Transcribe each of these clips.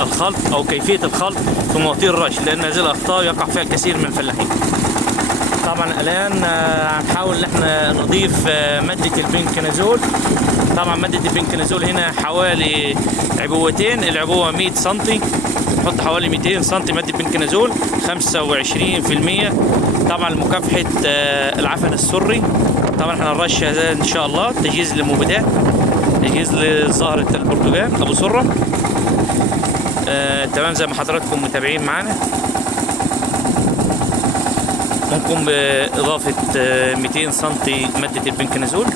الخلط او كيفيه الخلط في مواتير الرش، لان هذه الاخطاء يقع فيها الكثير من الفلاحين. طبعا الان هنحاول ان احنا نضيف ماده البنكنازول. طبعا ماده البنكنازول هنا حوالي عبوتين، العبوه 100 سم، نحط حوالي 200 سم ماده بنكنازول 25%، طبعا لمكافحه العفن السري. طبعا احنا الرش هذا ان شاء الله تجهيز للمبيدات، تجهيز لزهره البرتقال ابو سره. تمام زي ما حضراتكم متابعين معانا. ممكن بإضافة 200 سم مادة البنكنازول،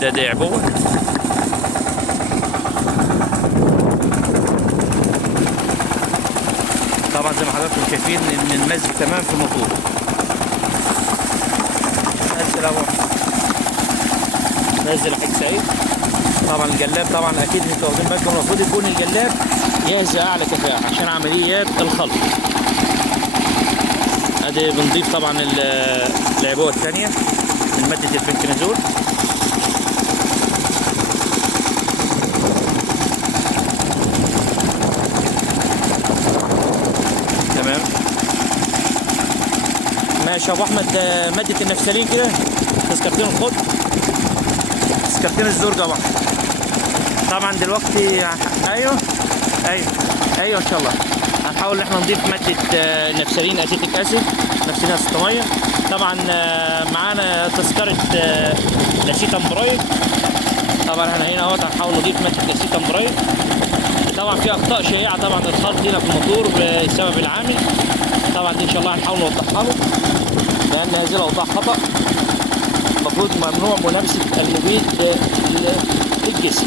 ده عبوة. طبعا زي ما حضراتكم شايفين ان المزج تمام في الموتور. نزل حاج سعيد. طبعا الجلاب طبعا اكيد انتوا واخدين بالكم المفروض يكون الجلاب جاهز اعلى كفاءة عشان عمليات الخلط. ادي بنضيف طبعا العبوه الثانيه من ماده البنكنازول. تمام ماشي يا ابو احمد. ماده النفسلين كده، تذكرتين الخضر، تذكرتين الزرقاء يا ابو احمد. طبعا دلوقتي ايوه ان شاء الله هنحاول ان احنا نضيف ماده نفسلين اسيتيك اسيد، نفسلين اسيتامية. طبعا معانا تذكره ناسيتامبرايد. طبعا احنا هنا اهوت هنحاول نضيف ماده ناسيتامبرايد. طبعا في اخطاء شائعه طبعا الخلط هنا في الموتور بسبب العامل. طبعا دي ان شاء الله هنحاول نوضحها له، لان هذه الاوضاع خطا. المفروض ممنوع منافسه المبيد للجسم.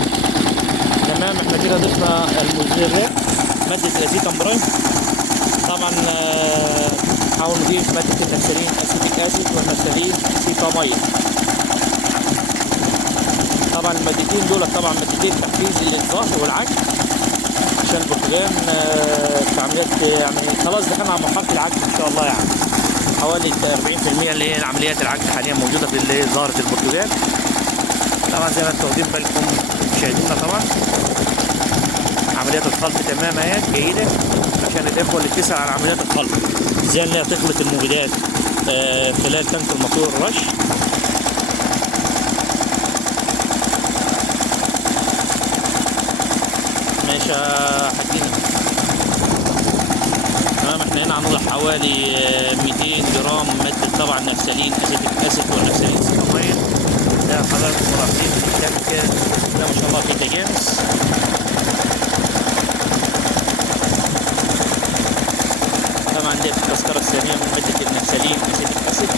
تمام احنا كده ضفنا المزيلات مادة الاسيتامبرايد. طبعا نحاول نضيف مادة النفسلين اسيتيك اسيد والنفسلين اسيتامية. طبعا المادتين دول طبعا مادتين تحفيز للظهر والعجل عشان البرتقال في عمليات، يعني خلاص دخلنا على مرحلة العجل ان شاء الله، يعني حوالي 40% اللي هي عمليات العجل حاليا موجودة في ظاهرة البرتقال. طبعا زي ما انتم واخدين بالكم مشاهدينا، طبعا عمليات الخلط تمام اهي جيدة عشان الاخوة اللي بتسأل عن عمليات الخلط ازاي انها تخلط المبيدات خلال تانك الموتور الرش. ماشي يا حاجين. تمام احنا هنا هنضع حوالي 200 جرام مادة طبعا نفسلين اسيتيك اسيد والنفسلين اسيتامية. ده حضراتكم ملاحظين في التانك ده ما شاء الله في تجانس. طبعا دي التذكرة الثانية من مادة النفسلين اسيتيك اسيد.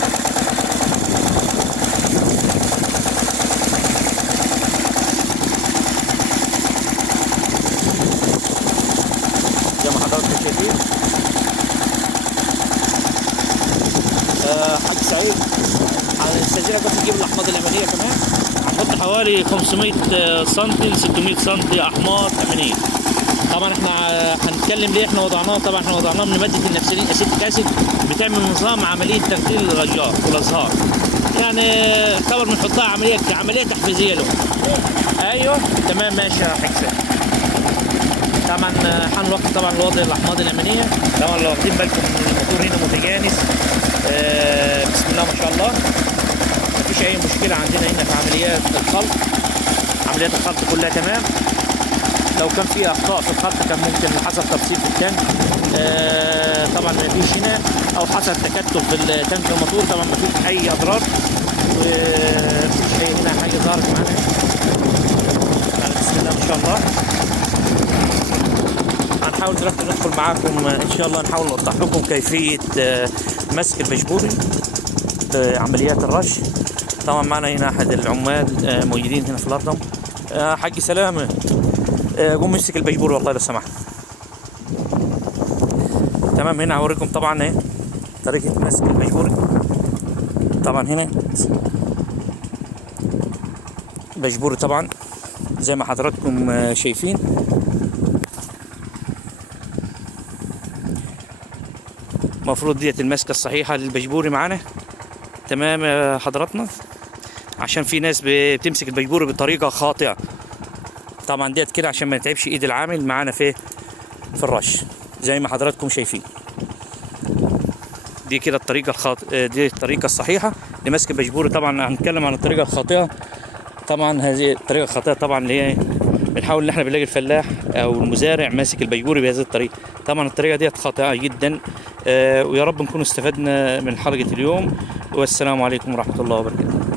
زي ما حضراتكم شايفين. حاج سعيد هنستاذنك بس نجيب الاحماض الامينية كمان. هنحط حوالي 500 سم ل 600 سم احماض امينية. طبعا احنا هنتكلم ليه احنا وضعناه. طبعا احنا وضعناه من ماده النفسلين اسيتيك اسيد، بتعمل نظام عمليه تغليل الرجاء والازهار، يعني يعتبر بنحطها عمليه تحفيزيه له. ايوه تمام ماشي يا حاج سعيد. طبعا هنوقف طبعا لوضع الاحماض الامينيه. طبعا لو واخدين بالكم الموتور هنا متجانس بسم الله ما شاء الله، مفيش اي مشكله عندنا هنا في عمليات الخلط. عمليات الخلط كلها تمام. لو كان في اخطاء في الخلط كان ممكن حصل تبسيط في التانك، طبعا ما فيش هنا، او حصل تكتل في التانك الموتور. طبعا ما فيش اي اضرار ومفيش اي هنا حاجه ظهرت معانا. يعني بسم الله ما شاء الله. هنحاول دلوقتي ندخل معاكم ان شاء الله، نحاول نوضح لكم كيفيه مسك البشبوري عمليات الرش. طبعا معنا هنا احد العمال موجودين هنا في الارض. حاج سلامه قوم امسك البشبوري والله لو سمحت. تمام هنا هوريكم طبعا ايه طريقه مسك البشبوري. طبعا هنا البشبوري طبعا زي ما حضراتكم شايفين. المفروض ديت المسكه الصحيحه للبشبوري معانا. تمام يا حضراتنا، عشان في ناس بتمسك البشبوري بطريقه خاطئه، طبعا ديت كده عشان ما نتعبش ايد العامل معانا في الرش زي ما حضراتكم شايفين. دي كده الطريقه دي الطريقه الصحيحه لمسك البشبوري. طبعا هنتكلم عن الطريقه الخاطئه. طبعا هذه الطريقه الخاطئه طبعا اللي هي بنحاول ان احنا بنلاقي الفلاح او المزارع ماسك البيجوري بهذه الطريقه. طبعا الطريقه دي خاطئه جدا. ويا رب نكون استفدنا من حلقه اليوم، والسلام عليكم ورحمه الله وبركاته.